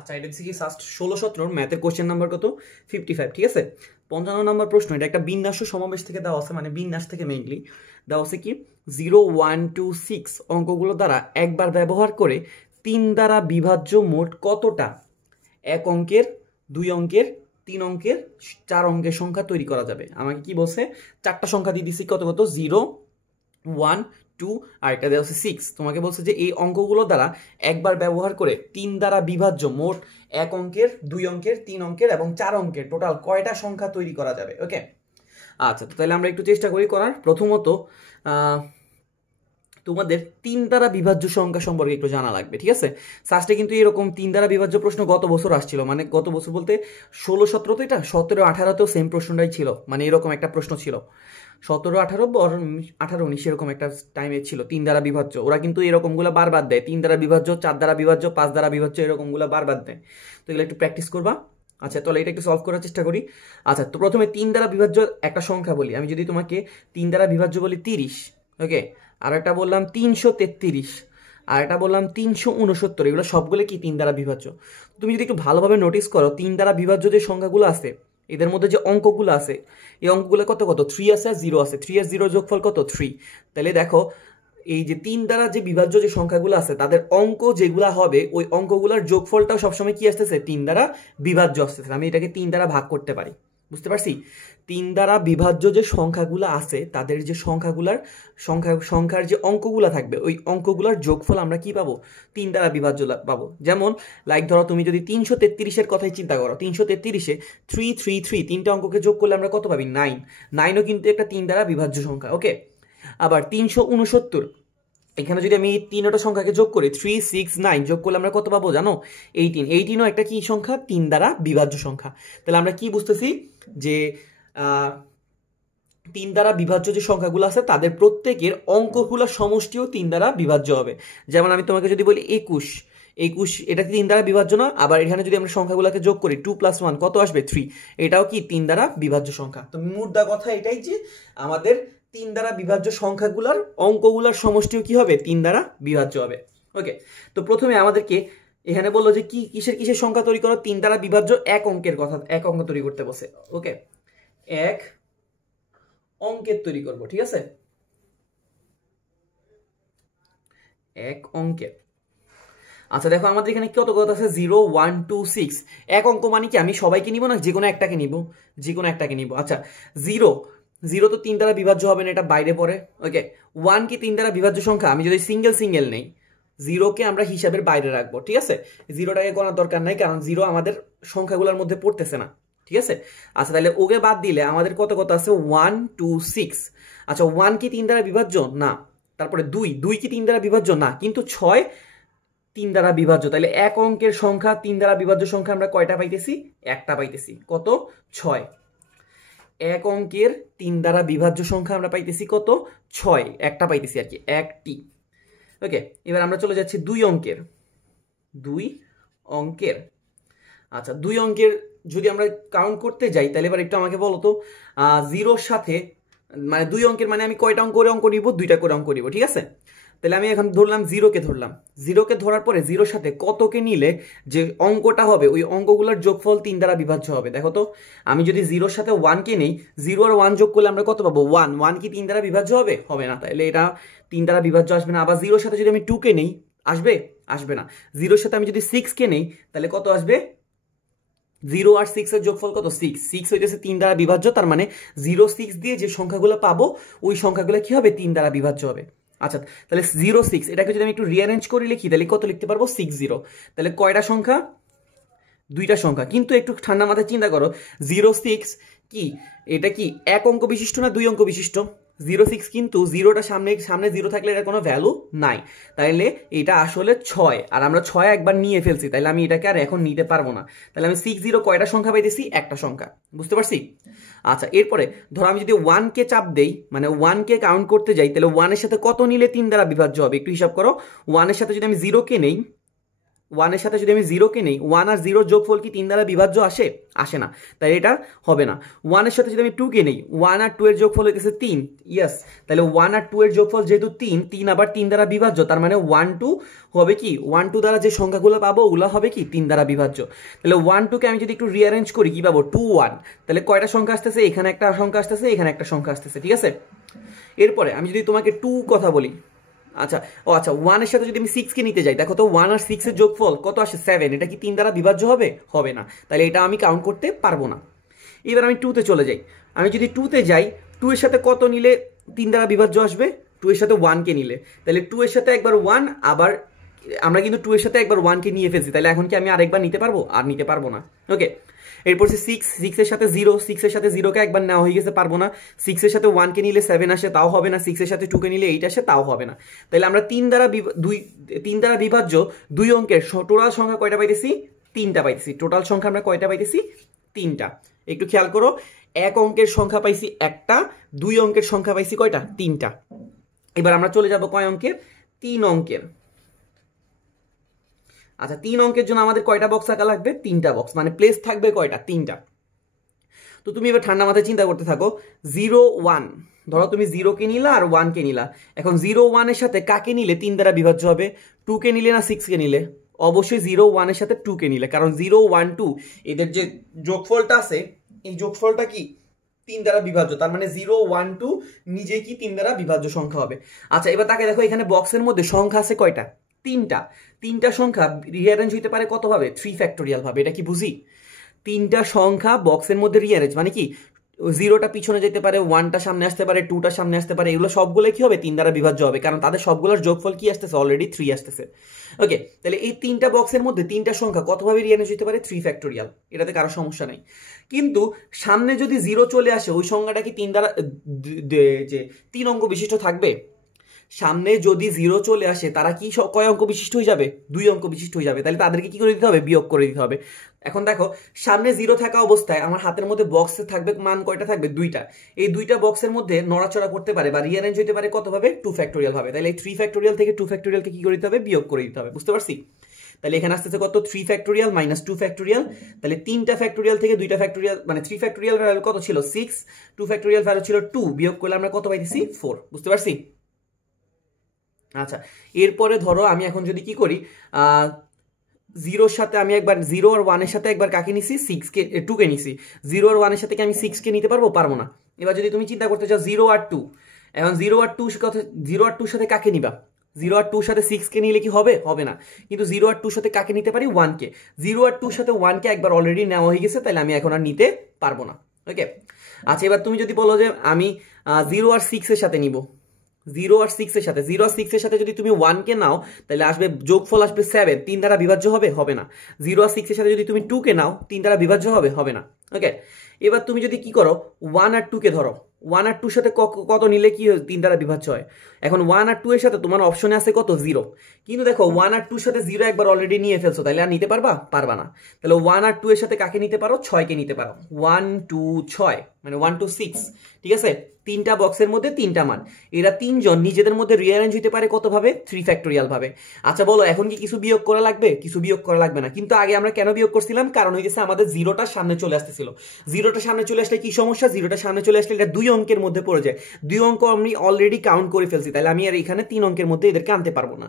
আচ্ছা, এটা হচ্ছে কি ফার্স্ট 16-17 ম্যাথের কোশ্চেন নাম্বার কত 55, ঠিক আছে। 55 নম্বর প্রশ্ন, এটা একটা বিন্যাস সমাবেশ থেকে দেওয়া আছে, মানে বিন্যাস থেকে মেইনলি দেওয়া আছে কি 0, 1, 2, 6 অঙ্কগুলো দ্বারা একবার ব্যবহার করে 3 দ্বারা বিভাজ্য মোট কতটা এক অঙ্কের, 2 অঙ্কের, 3 অঙ্কের, 4 অঙ্কের সংখ্যা তৈরি করা যাবে। আমাকে কি বলছে, 4টা সংখ্যা দিয়ে দিচ্ছি, কত কত 0, 1, 2 আর এটা দেওয়া হচ্ছে 6। তোমাকে বলছে যে এই অঙ্কগুলো দ্বারা একবার ব্যবহার করে 3 দ্বারা বিভাজ্য মোট এক অঙ্কের, 2 অঙ্কের, 3 অঙ্কের এবং 4 অঙ্কের টোটাল কয়টা সংখ্যা তৈরি করা যাবে। ওকে, আচ্ছা, তাহলে আমরা একটু চেষ্টা করি করার। প্রথমত তোমাদের 3 দ্বারা বিভাজ্য সংখ্যা সম্পর্কে একটু জানা লাগবে, ঠিক আছে। ফার্স্টে কিন্তু এরকম 3 দ্বারা বিভাজ্য প্রশ্ন গত বছর আসছিল, মানে গত বছর বলতে 16-17 এটা 17-18তেও সেম প্রশ্নটাই ছিল, মানে এরকম একটা প্রশ্ন ছিল 17-18 18-19 এরকম একটা টাইমে ছিল 3 দ্বারা বিভাজ্য। ওরা কিন্তু এরকমগুলো বারবার দেয়, 3 দ্বারা বিভাজ্য, 4 দ্বারা বিভাজ্য, 5 দ্বারা বিভাজ্য, এরকমগুলো বারবার দেয়। তো এগুলো একটু প্র্যাকটিস করবা। আচ্ছা, তাহলে এটা একটু সলভ করার চেষ্টা করি। আচ্ছা, তো প্রথমে 3 দ্বারা বিভাজ্য একটা সংখ্যা বলি। আমি যদি তোমাকে 3 দ্বারা বিভাজ্য বলি 30, ওকে, আর একটা বললাম 333, আর একটা বললাম 369, এগুলো সবগুলো কি 3 দ্বারা বিভাজ্য। তুমি যদি একটু ভালোভাবে নোটিস করো, 3 দ্বারা বিভাজ্য যে সংখ্যাগুলো আছে এদের মধ্যে যে অঙ্কগুলো আছে, এই অঙ্কগুলো কত কত 3 আছে আর 0 আছে, 3 আর 0 যোগফল কত 3। তাহলে দেখো এই যে 3 দ্বারা যে বিভাজ্য যে সংখ্যাগুলো আছে তাদের অঙ্ক যেগুলা হবে ওই অঙ্কগুলোর যোগফলটাও সবসময় কি আসতেছে 3 দ্বারা বিভাজ্য আসতেছে। আমি এটাকে 3 দ্বারা ভাগ করতে পারি, বুঝতে পারছি। 3 দ্বারা বিভাজ্য যে সংখ্যাগুলো আছে তাদের যে সংখ্যার যে অঙ্কগুলো থাকবে ওই অঙ্কগুলোর যোগফল আমরা কি পাবো 3 দ্বারা বিভাজ্য পাবো। যেমন লাইক ধরো তুমি যদি 333-এর কথাই চিন্তা করো, 333-এ 333 তিনটা অঙ্ককে যোগ করলে আমরা কত পাবি 9, 9ও কিন্তু একটা 3 দ্বারা বিভাজ্য সংখ্যা। ওকে, আবার 369, এখানে যদি আমি 3টা সংখ্যাকে যোগ করি 3, 6, 9 যোগ করলে আমরা কত পাবো জানো 18, 18ও একটা কি সংখ্যা 3 দ্বারা বিভাজ্য সংখ্যা। তাহলে আমরা কি বুঝতেছি যে 3 দ্বারা বিভাজ্য যে সংখ্যাগুলো আছে তাদের প্রত্যেকের অঙ্কগুলোর সমষ্টিও 3 দ্বারা বিভাজ্য হবে। যেমন আমি তোমাকে যদি বলি 21, এটা 3 দ্বারা বিভাজ্য না। আবার এখানে যদি আমরা সংখ্যাগুলোকে যোগ করি 2 + 1 কত আসবে 3, এটাও কি 3 দ্বারা বিভাজ্য সংখ্যা। তো মুদ্রা কথা এটাই যে আমাদের 3 দ্বারা বিভাজ্য সংখ্যাগুলোর অঙ্কগুলোর সমষ্টিও কি হবে 3 দ্বারা বিভাজ্য হবে। ওকে, তো প্রথমে আমাদেরকে এখানে বললো যে কি কিসের সংখ্যা তৈরি করো 3 দ্বারা বিভাজ্য এক অঙ্কের কথা, এক অঙ্ক তৈরি করতে বসে। ওকে, এক অঙ্কের তৈরি করব, ঠিক আছে, এক অঙ্কের। আচ্ছা দেখো আমাদের এখানে কত কত আছে 0, 1, 2, 6। এক অঙ্ক মানে কি আমি সবাইকে নিব না, যে কোনো একটাকে নিব, যে কোনো একটাকে নিব। আচ্ছা, 0 তো 3 দ্বারা বিভাজ্য হবে না, এটা বাইরে পড়ে। ওকে, 1 কি 3 দ্বারা বিভাজ্য সংখ্যা, আমি যদি সিঙ্গেল নেই 0কে আমরা হিসাবের বাইরে রাখবো, ঠিক আছে। 0টাকে করার দরকার নাই কারণ 0 আমাদের সংখ্যাগুলোর মধ্যে পড়তেছে না, ঠিক আছে। আচ্ছা, তাহলে ওকে বাদ দিলে আমাদের কত কত আছে 1, 2, 6। আচ্ছা, 1 কি 3 দ্বারা বিভাজ্য না, তারপরে 2 কি 3 দ্বারা বিভাজ্য না, কিন্তু 6 3 দ্বারা বিভাজ্য। তাহলে এক অঙ্কের সংখ্যা 3 দ্বারা বিভাজ্য সংখ্যা আমরা কয়টা পাইতেছি, একটা পাইতেছি, কত 6। এক অঙ্কের 3 দ্বারা বিভাজ্য সংখ্যা আমরা পাইতেছি কত 6, একটা পাইতেছি আর কি, একটি। ওকে, এবার আমরা চলে যাচ্ছি 2 অঙ্কের। আচ্ছা, 2 অঙ্কের যদি আমরা কাউন্ট করতে যাই তাহলে এবার একটু আমাকে বলো তো 0-র সাথে, মানে 2 অঙ্কের মানে আমি কয়টা অঙ্ক করে অঙ্ক নিব, 2টা করে অঙ্ক নিব, ঠিক আছে। তাহলে আমি এখন ধরলাম 0কে ধরার পরে 0-র সাথে কতকে নিলে যে অঙ্কটা হবে ওই অঙ্কগুলোর যোগফল 3 দ্বারা বিভাজ্য হবে। দেখো তো আমি যদি 0-র সাথে 1কে নেই, 0 আর 1 যোগ করলে আমরা কত পাবো 1 কি 3 দ্বারা বিভাজ্য হবে, হবে না, তাহলে এটা 3 দ্বারা বিভাজ্য আসবে না। আবার 0-র সাথে যদি আমি 2কে নেই, আসবে না। 0-র সাথে আমি যদি 6কে নেই তাহলে কত আসবে, 0 আর 6 এর যোগফল কত 6 হইতেছে 3 দ্বারা বিভাজ্য। তার মানে 0, 6 দিয়ে যে সংখ্যাগুলো পাবো ওই সংখ্যাগুলো কি হবে 3 দ্বারা বিভাজ্য হবে। আচ্ছা, তাহলে 0, 6 এটাকে যদি আমি একটু রিঅ্যারেঞ্জ করে লিখি তাহলে কত লিখতে পারবো 6, 0। তাহলে কয়টা সংখ্যা, 2টা সংখ্যা। কিন্তু একটু ঠান্ডা মাথায় চিন্তা করো 0, 6 কি এটা কি এক অঙ্ক বিশিষ্ট না 2 অঙ্ক বিশিষ্ট, 0, 6 কিন্তু 0টা সামনে 0 থাকলে এর কোনো ভ্যালু নাই, তাইলে এটা আসলে 6 আর আমরা 6 একবার নিয়ে ফেলছি, তাইলে আমি এটাকে আর এখন নিতে পারবো না। তাহলে আমি 6, 0 কয়টা সংখ্যা পাইতেছি, একটা সংখ্যা, বুঝতে পারছি। আচ্ছা, এরপরে ধরো আমি যদি 1কে চাপ দেই, মানে 1কে কাউন্ট করতে যাই, তাহলে 1 এর সাথে কত নিলে 3 দ্বারা বিভাজ্য হবে, একটু হিসাব করো। 1 এর সাথে যদি আমি 0কে নেই ওয়ানের সাথে যদি আমি জিরোকে নেই, ওয়ান আর জিরোর যোগফল কি 3 দ্বারা বিভাজ্য আসে? আসে না, তাই এটা হবে না। ওয়ানের সাথে যদি আমি 2কে নেই, 1 আর 2 এর যোগফল হইতেছে 3, ইয়েস, তাহলে 1 আর 2 এর যোগফল যেহেতু 3 আবার 3 দ্বারা বিভাজ্য, তার মানে 1 2 হবে কি 1 2 দ্বারা যে সংখ্যাগুলো পাবো ওগুলো হবে কি 3 দ্বারা বিভাজ্য। তাহলে 1 2কে আমি যদি একটু রিঅ্যারেঞ্জ করি কি পাবো 2 1, তাহলে কয়টা সংখ্যা আসতেছে? এখানে একটা সংখ্যা আসতেছে, এখানে একটা সংখ্যা আসতেছে, ঠিক আছে। এরপরে আমি যদি তোমাকে 2 কথা বলি, আচ্ছা আচ্ছা 1 এর সাথে যদি আমি 6 কে নিতে যাই, দেখো তো 1 আর 6 এর যোগফল কত আসে? 7, এটা কি 3 দ্বারা বিভাজ্য হবে? হবে না, তাহলে এটা আমি কাউন্ট করতে পারবো না। এবার আমি 2 তে চলে যাই, আমি যদি 2 তে যাই, 2 এর সাথে কত নিলে 3 দ্বারা বিভাজ্য আসবে? 2 এর সাথে 1 কে নিলে, তাহলে 2 এর সাথে একবার 1, আবার আমরা কিন্তু 2 এর সাথে একবার 1 কে নিয়ে ফেলছি, তাহলে এখন কি আমি আরেকবার নিতে পারবো? আর নিতে পারবো না। ওকে, এরপর 6 এর সাথে 0, 6 এর সাথে 0 কে একবার নেওয়া হয়ে গেছে, পারবো না। 6 এর সাথে 1 কে নিলে 7 আসে, তাও হবে না। 6 এর সাথে 2 কে নিলে 8 আসে, তাও হবে না। তাহলে আমরা 3 দ্বারা বিভাজ্য 2 অঙ্কের টোটাল সংখ্যা কয়টা পাইতেছি? 3টা পাইতেছি। টোটাল সংখ্যা আমরা কয়টা পাইতেছি? 3টা। একটু খেয়াল করো, এক অঙ্কের সংখ্যা পাইছি একটা, 2 অঙ্কের সংখ্যা পাইছি কয়টা? 3টা। এবার আমরা চলে যাব কয় অঙ্কের? 3 অঙ্কের। আচ্ছা 3 অঙ্কের জন্য আমাদের কয়টা বক্স আঁকা লাগবে? 3টা বক্স, মানে প্লেস থাকবে কয়টা? 3টা। তো তুমি এবার ঠান্ডা মাথায় চিন্তা করতে থাকো, 0 1, ধরো তুমি 0 কে নিলা আর 1 কে নিলা, এখন 0 1 এর সাথে কাকে নিলে 3 দ্বারা বিভাজ্য হবে? 2 কে নিলে না 6 কে নিলে? অবশ্যই 0 1 এর সাথে 2 কে নিলে, কারণ 0 1 2 এদের যে যোগফলটা আছে, এই যোগফলটা কি 3 দ্বারা বিভাজ্য, তার মানে 0 1 2 নিজেই কি 3 দ্বারা বিভাজ্য সংখ্যা হবে। আচ্ছা এবার তাকে দেখো, এখানে বক্সের মধ্যে সংখ্যা আছে কয়টা? 3টা সংখ্যা রিঅ্যারেঞ্জ হইতে পারে কত ভাবে? 3 ফ্যাক্টোরিয়াল ভাবে। এটা কি বুঝি? 3টা সংখ্যা বক্সের মধ্যে রিঅ্যারেঞ্জ মানে কি 0টা পিছনে যেতে পারে, 1টা সামনে আসতে পারে, 2টা সামনে আসতে পারে, এগুলো সবগুলো কি হবে? 3 দ্বারা বিভাজ্য হবে, কারণ তাদের সবগুলোর যোগফল কি আসতেছে? অলরেডি 3 আসতেছে। ওকে, তাহলে এই 3টা বক্সের মধ্যে 3টা সংখ্যা কতভাবে রিঅ্যারেঞ্জ হতে পারে? 3 ফ্যাক্টোরিয়াল, এটাতে কারো সমস্যা নাই। কিন্তু সামনে যদি 0 চলে আসে, ওই সংখ্যাটা কি 3 দ্বারা যে 3 অঙ্ক বিশিষ্ট থাকবে? সামনে যদি 0 চলে আসে, তারা কি কয় অঙ্ক বিশিষ্ট হয়ে যাবে? 2 অঙ্ক বিশিষ্ট হয়ে যাবে। তাহলে তাদেরকে কি করে দিতে হবে? বিয়োগ করে দিতে হবে। এখন দেখো, সামনে 0 থাকা অবস্থায় আমার হাতের মধ্যে বক্সে থাকবে মান কয়টা থাকবে? 2টা। এই 2টা বক্সের মধ্যে নড়াচড়া করতে পারে বা রিঅ্যারেঞ্জ হতে পারে কত ভাবে? 2 ফ্যাক্টোরিয়াল ভাবে। তাহলে এই 3 ফ্যাক্টোরিয়াল থেকে 2 ফ্যাক্টোরিয়ালকে কি করে দিতে হবে? বিয়োগ করে দিতে হবে। বুঝতে পারছি? তাহলে এখানে আসতেছে কত? 3 ফ্যাক্টোরিয়াল মাইনাস 2 ফ্যাক্টোরিয়াল। তাহলে 3টা ফ্যাক্টোরিয়াল থেকে 2টা ফ্যাক্টোরিয়াল, মানে 3 ফ্যাক্টোরিয়াল ভ্যালু কত ছিল? 6, 2 ফ্যাক্টোরিয়াল ভ্যালু ছিল 2, বিয়োগ করলে আমরা কত পাইতেছি? 4। বুঝতে পারছি? আচ্ছা এরপরে ধরো আমি এখন যদি কি করি, 0-র সাথে আমি একবার 0 আর 1 এর সাথে একবার কাকে নিছি? 2 কে নিছি। 0 আর 1 এর সাথে কি আমি 6 কে নিতে পারবো? পারবো না। এবার যদি তুমি চিন্তা করতে চাও 0 আর 2, এখন 0 আর 2 সাথে কাকে নিবা? 0 আর 2 সাথে 6 কে নিলে কি হবে? হবে না। কিন্তু 0 আর 2 সাথে কাকে নিতে পারি? 1 কে। 0 আর 2 সাথে 1 কে একবার অলরেডি নেওয়া হয়ে গেছে, তাহলে আমি এখন আর নিতে পারবো না। ওকে, আচ্ছা এবার তুমি যদি বলো যে আমি 0 আর 6 এর সাথে নিব, 0 আর 6 এর সাথে, 0 আর 6 এর সাথে যদি তুমি 1 কে নাও, তাহলে আসবে যোগফল আসবে 7, 3 দ্বারা বিভাজ্য হবে? হবে না। 0 আর 6 এর সাথে যদি তুমি 2 কে নাও, 3 দ্বারা বিভাজ্য হবে? হবে না। ওকে, এবার তুমি যদি কি করো, 1 আর 2 কে ধরো, 1 আর 2 সাথে কত নিলে কি 3 দ্বারা বিভাজ্য হয়? এখন 1 আর 2 এর সাথে তোমার অপশনে আছে কত? 0। কিন্তু দেখো 1 আর 2 এর সাথে 0 একবার অলরেডি নিয়ে ফেলছো, তাহলে আর নিতে পারবা? পারবা না। তাহলে 1 আর 2 এর সাথে কাকে নিতে পারো? 6 কে নিতে পারো। 1 2 6, মানে 1 2 6, ঠিক আছে। 3টা বক্সের মধ্যে 3টা মান, এরা 3 জন নিজেদের মধ্যে রিঅ্যারেঞ্জ হতে পারে কত ভাবে? 3 ফ্যাক্টোরিয়াল ভাবে। আচ্ছা বলো, এখন কি কিছু বিয়োগ করা লাগবে? কিছু বিয়োগ করা লাগবে না। কিন্তু আগে আমরা কেন বিয়োগ করছিলাম? কারণ হয়ে গেছে আমাদের 0টা সামনে চলে আসতেছিল। 0টা সামনে চলে আসলে কি সমস্যা? 0টা সামনে চলে আসলে এটা 2 অঙ্কের মধ্যে পড়ে যায়। 2 অঙ্ক আমি অলরেডি কাউন্ট করে ফেলছি, তাহলে আমি আর এখানে 3 অঙ্কের মধ্যে এদেরকে আনতে পারবো না।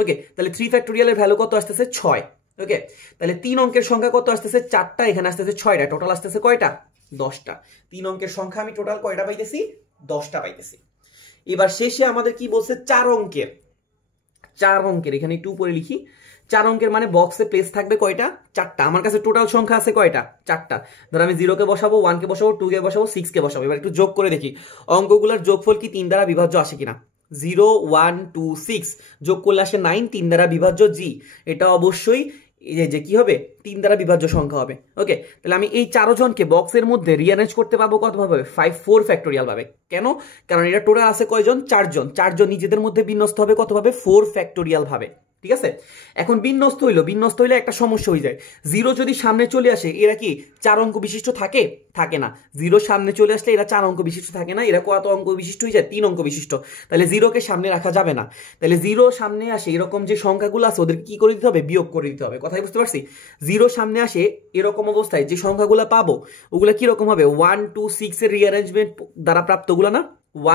ওকে, তাহলে 3 ফ্যাক্টোরিয়ালের ভ্যালু কত আসতেছে? 6। ওকে, তাহলে 3 অঙ্কের সংখ্যা কত আসতেছে? 4টা, এখানে আসতেছে 6টা, টোটাল আসতেছে কয়টা? 10টা। 3 অঙ্কের সংখ্যা আমি টোটাল কয়টা পাইতেছি? 10টা পাইতেছি। এবার শেষে আমাদের কি বলছে? 4 অঙ্কের, এখানে একটু উপরে লিখি, 4 অঙ্কের মানে বক্সে প্লেস থাকবে কয়টা? 4টা। আমার কাছে টোটাল সংখ্যা আছে কয়টা? 4টা। ধর আমি 0 কে বসাবো, 1 কে বসাবো, 2 কে বসাবো, 6 কে বসাবো। এবার একটু যোগ করে দেখি অঙ্কগুলোর যোগফল কি 3 দ্বারা বিভাজ্য আসে কিনা। 0 1 2 6 যোগ করলে আসে 9, 3 দ্বারা বিভাজ্য জি। এটা অবশ্যই যে কি হবে? 3 দ্বারা বিভাজ্য সংখ্যা হবে। ওকে, তাহলে আমি এই 4 জনকে বক্সের মধ্যে রিঅ্যারেঞ্জ করতে পারবো কত ভাবে? 4 ফ্যাক্টোরিয়াল ভাবে। কেন? কারণ এটা টোটাল আছে কয়জন? 4 জন। 4 জন নিজেদের মধ্যে বিন্যস্ত হবে কত ভাবে? 4 ফ্যাক্টোরিয়াল ভাবে। ঠিক আছে। এখন বিন্যস্ত হইলে একটা সমস্যা হয়ে যায়। জিরো যদি সামনে চলে আসে এরা কি 4 অঙ্ক বিশিষ্ট থাকে? থাকে না। জিরো সামনে চলে আসলে এরা 4 অঙ্ক বিশিষ্ট থাকে না, এরা কত অঙ্ক বিশিষ্ট হয়ে যায়? 3 অঙ্ক বিশিষ্ট। তাহলে জিরোকে সামনে রাখা যাবে না। তাহলে জিরো সামনে আসে এরকম যে সংখ্যাগুলো আছে ওদেরকে কি করে দিতে হবে? বিয়োগ করে দিতে হবে। কথাই বুঝতে পারছি? জিরো সামনে আসে এরকম অবস্থায় যে সংখ্যাগুলো পাবো ওগুলা কিরকম হবে? 1 2 6 এর রিঅ্যারেঞ্জমেন্ট দ্বারা প্রাপ্তগুলো না,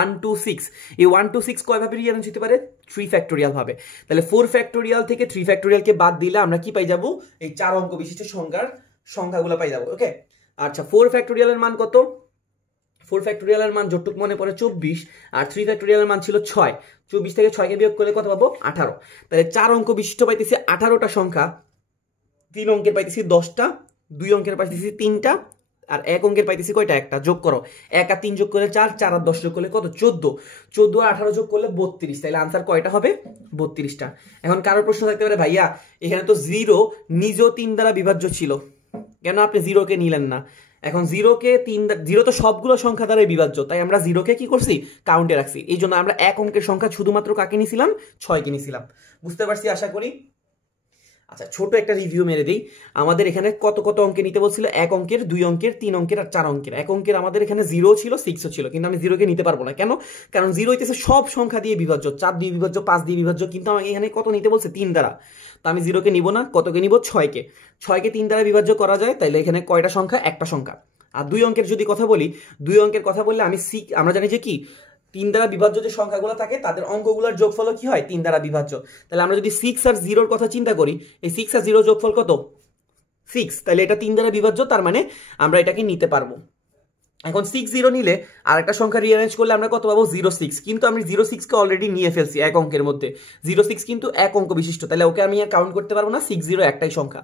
1 2 6। এই 1 2 6 কয় ভাবে রিঅ্যারেঞ্জ হতে পারে? 3 ফ্যাক্টোরিয়াল ভাবে। তাহলে 4 ফ্যাক্টোরিয়াল থেকে 3 ফ্যাক্টোরিয়ালকে বাদ দিলে আমরা কি পাই যাব? এই 4 অঙ্ক বিশিষ্ট সংখ্যাগুলো পাই যাব। ওকে, আচ্ছা 4 ফ্যাক্টোরিয়ালের মান কত? 4 ফ্যাক্টোরিয়ালের মান যতটুকু মনে পড়ে 24, আর 3 ফ্যাক্টোরিয়ালের মান ছিল 6। 24 থেকে 6 কে বিয়োগ করলে কত পাবো? 18। তাহলে 4 অঙ্ক বিশিষ্ট পাইতেছি 18টা সংখ্যা, 3 অঙ্কের পাইতেছি 10টা, 2 অঙ্কের পাইতেছি 3টা, আর 1 অঙ্কের পাইতেছি কয়টা? একটা। যোগ করো, 1 আর 3 যোগ করলে 4, 4 আর 10 যোগ করলে কত? 14, 14 আর 18 যোগ করলে 32। তাহলে আনসার কয়টা হবে? 32টা। এখন কারোর প্রশ্ন থাকতে পারে, ভাইয়া এখানে তো জিরো নিজেও 3 দ্বারা বিভাজ্য ছিল, কেন আপনি জিরোকে নিলেন না? এখন জিরোকে 3, জিরো তো সবগুলো সংখ্যা দ্বারাই বিভাজ্য, তাই আমরা জিরোকে কি করছি? কাউন্টে রাখছি। এই জন্য আমরা 1 অঙ্কের সংখ্যা শুধুমাত্র কাকে নিছিলাম? 6কে নিছিলাম। বুঝতে পারছি আশা করি। আচ্ছা ছোট একটা রিভিউ মেরে দিই। আমাদের এখানে কত কত অঙ্কে নিতে বলছিল? 1 অঙ্কের, 2 অঙ্কের, 3 অঙ্কের আর 4 অঙ্কের। 1 অঙ্কের আমাদের এখানে 0 ছিল, 6ও ছিল, কিন্তু আমি জিরোকে নিতে পারবো না। কেন? কারণ জিরো হইতেছে সব সংখ্যা দিয়ে বিভাজ্য, 4 দিয়ে বিভাজ্য, 5 দিয়ে বিভাজ্য, কিন্তু আমাকে এখানে কত নিতে বলছে? 3 দ্বারা। তো আমি জিরোকে নিব না, কতকে নিব? 6কে। 6কে 3 দ্বারা বিভাজ্য করা যায়, তাইলে এখানে কয়টা সংখ্যা? একটা সংখ্যা। আর 2 অঙ্কের যদি কথা বলি, 2 অঙ্কের কথা বললে আমরা জানি যে কি 3 দ্বারা বিভাজ্য যে সংখ্যাগুলো থাকে তাদের অঙ্কগুলোর যোগফল কি হয়? 3 দ্বারা বিভাজ্য। তাহলে আমরা যদি 6 আর 0-র কথা চিন্তা করি, এই 6 আর 0 যোগফল কত? 6। তাহলে এটা 3 দ্বারা বিভাজ্য, তার মানে আমরা এটাকে নিতে পারবো। এখন 6 0 নিলে আর একটা সংখ্যা রিঅ্যারেঞ্জ করলে আমরা কত পাবো? 0 6। কিন্তু আমি 0 6কে অলরেডি নিয়ে ফেলছি 1 অঙ্কের মধ্যে। 0 6 কিন্তু 1 অঙ্ক বিশিষ্ট, তাহলে ওকে আমি আর কাউন্ট করতে পারবো না। 6 0 একটাই সংখ্যা।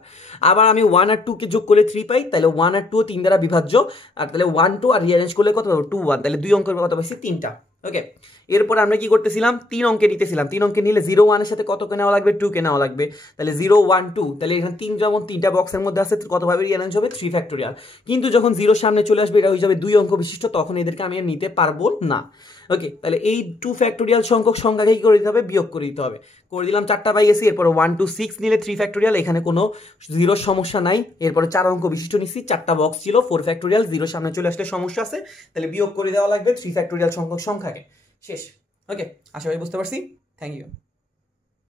আবার আমি 1 আর 2 কে যোগ করলে 3 পাই, তাহলে 1 আর 2 3 দ্বারা বিভাজ্য, আর তাহলে 1 2 আর রিঅ্যারেঞ্জ করলে কত পাবো? 2 1। তাহলে 2 অঙ্কের কত পাইছি? 3টা। ওকে, এরপর আমরা কি করতেছিলাম? 3 অঙ্কে নিতেছিলাম। 3 অঙ্কে নিলে 0 1 এর সাথে কত কে নেওয়া লাগবে? 2 কে নেওয়া লাগবে। তাহলে 0 1 2, তাহলে এখানে 3 যেমন 3টা বক্সের মধ্যে আছে, কত ভাবে রিঅ্যারেঞ্জ হবে? 3 ফ্যাক্টোরিয়াল। কিন্তু যখন 0 সামনে চলে আসবে এটা হয়ে যাবে 2 অঙ্ক বিশিষ্ট, তখন এদেরকে আমি আর নিতে পারবো না। ওকে, তাহলে এই 2 ফ্যাক্টোরিয়াল সংখ্যক সংখ্যাকে কি করে দিতে হবে? বিয়োগ করে দিতে হবে। করে দিলাম, 4টা পাই গেছি। এরপর 1 2 6 নিলে 3 ফ্যাক্টোরিয়াল, এখানে কোনো 0 সমস্যা নাই। এরপরে 4 অঙ্ক বিশিষ্ট নিচ্ছি, 4টা বক্স ছিল, 4 ফ্যাক্টোরিয়াল, 0 সামনে চলে আসলে সমস্যা আছে, তাহলে বিয়োগ করে দেওয়া লাগবে 3 ফ্যাক্টোরিয়াল সংখ্যক সংখ্যাকে। শেষ। ওকে, আশা করি বুঝতে পারছি। Thank you.